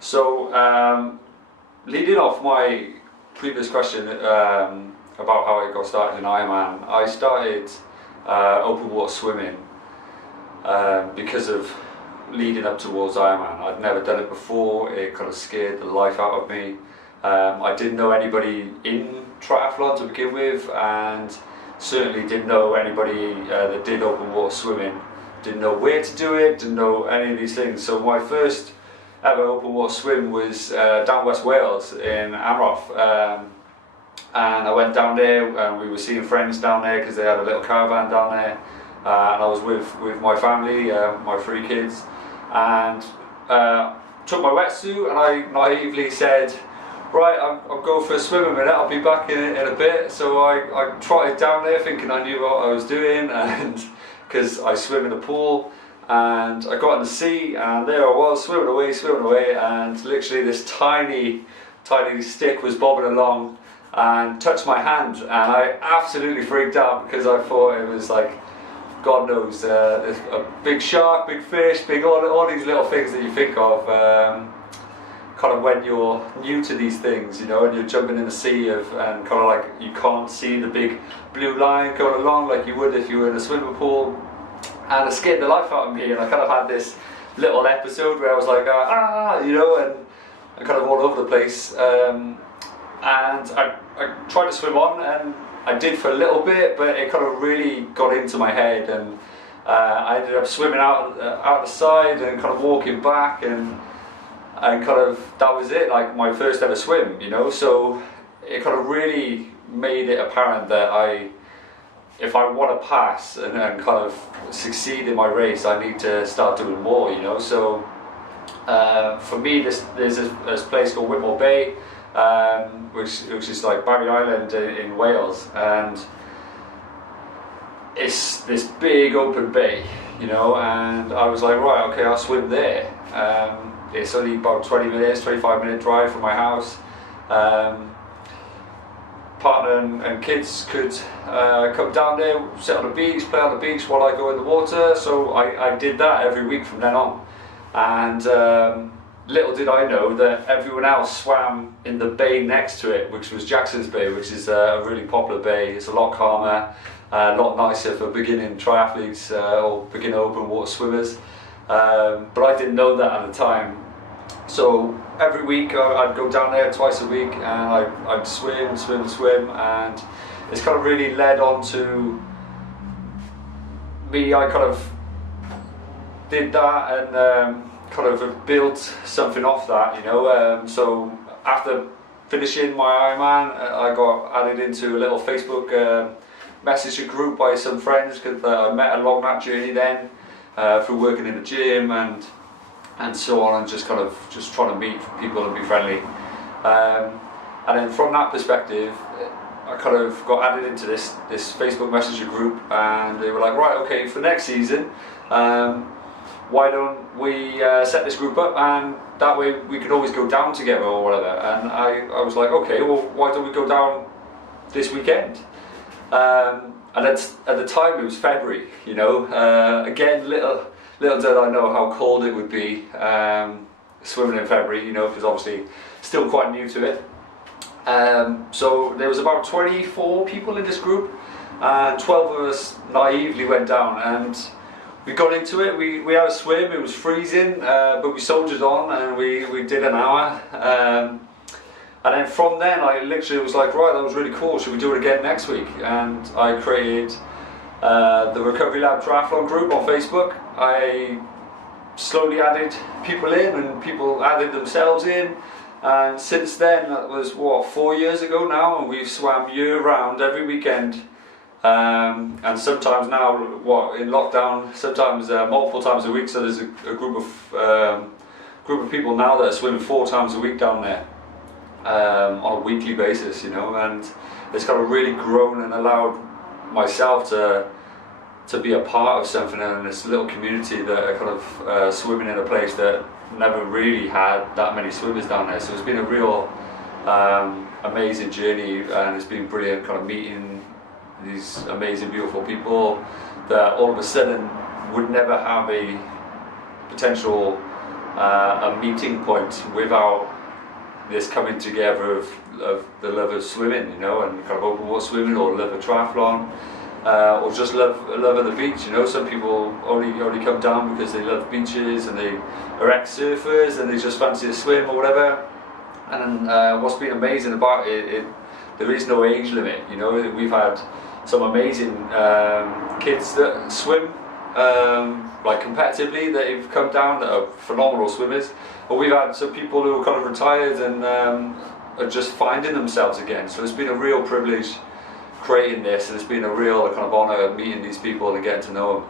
So, leading off my previous question about how I got started in Ironman, I started open water swimming because of leading up towards Ironman. I'd never done it before. It kind of scared the life out of me. I didn't know anybody in triathlon to begin with, and certainly didn't know anybody that did open water swimming. Didn't know where to do it, didn't know any of these things. So my first ever open water swim was down West Wales in Amroth, and I went down there and we were seeing friends down there because they had a little caravan down there, and I was with my family, my 3 kids, and took my wetsuit and I naively said, right, I'll go for a swim a minute, I'll be back in a bit. So I trotted down there thinking I knew what I was doing, and because I swim in the pool, and I got in the sea and there I was swimming away, and literally this tiny stick was bobbing along and touched my hand, and I absolutely freaked out because I thought it was like, God knows, a big shark, big fish, all these little things that you think of kind of when you're new to these things, you know, and you're jumping in the sea and kind of like you can't see the big blue line going along like you would if you were in a swimming pool. And it scared the life out of me, and I kind of had this little episode where I was like, you know, and kind of all over the place. And I tried to swim on, and I did for a little bit, but it kind of really got into my head, and I ended up swimming out the side and kind of walking back, and kind of that was it, like my first ever swim, you know. So it kind of really made it apparent that if I want to pass and kind of succeed in my race, I need to start doing more, you know. So for me, there's a place called Whitmore Bay, which is like Barry Island in Wales, and it's this big open bay, you know. And I was like, right, okay, I'll swim there. It's only about 25-minute drive from my house. Partner and kids could come down there, sit on the beach, play on the beach while I go in the water. So I did that every week from then on. And little did I know that everyone else swam in the bay next to it, which was Jackson's Bay, which is a really popular bay. It's a lot calmer, a lot nicer for beginning triathletes or beginner open water swimmers. But I didn't know that at the time. So every week I'd go down there twice a week, and I'd swim, and it's kind of really led on to me. I kind of did that and kind of built something off that, you know. So after finishing my Ironman, I got added into a little Facebook messenger group by some friends because I met along that journey then through working in the gym and so on, and just trying to meet people and be friendly. And then from that perspective, I kind of got added into this Facebook Messenger group, and they were like, right, okay, for next season, why don't we set this group up, and that way we could always go down together or whatever. And I was like, okay, well, why don't we go down this weekend? And at the time it was February, you know. Again, little did I know how cold it would be swimming in February, you know, because obviously still quite new to it. So there was about 24 people in this group, and 12 of us naively went down, and we got into it. We had a swim. It was freezing, but we soldiered on, and we did an hour. And then from then, I literally was like, right, that was really cool. Should we do it again next week? And I created the Recovery Lab Triathlon group on Facebook. I slowly added people in, and people added themselves in. And since then, that was 4 years ago now, and we've swam year round every weekend. And sometimes now, in lockdown, sometimes multiple times a week. So there's a group of people now that are swimming 4 times a week down there on a weekly basis, you know. And it's kind of really grown and allowed myself to be a part of something in this little community that are kind of swimming in a place that never really had that many swimmers down there. So it's been a real amazing journey, and it's been brilliant kind of meeting these amazing, beautiful people that all of a sudden would never have a potential a meeting point without this coming together of the love of swimming, you know, and kind of open water swimming, or love of triathlon, or just love of the beach. You know, some people only come down because they love beaches and they are ex-surfers and they just fancy a swim or whatever. And what's been amazing about it, there is no age limit. You know, we've had some amazing kids that swim like competitively, that have come down, that are phenomenal swimmers. But we've had some people who are kind of retired and are just finding themselves again. So it's been a real privilege creating this, and it's been a real kind of honour meeting these people and getting to know them.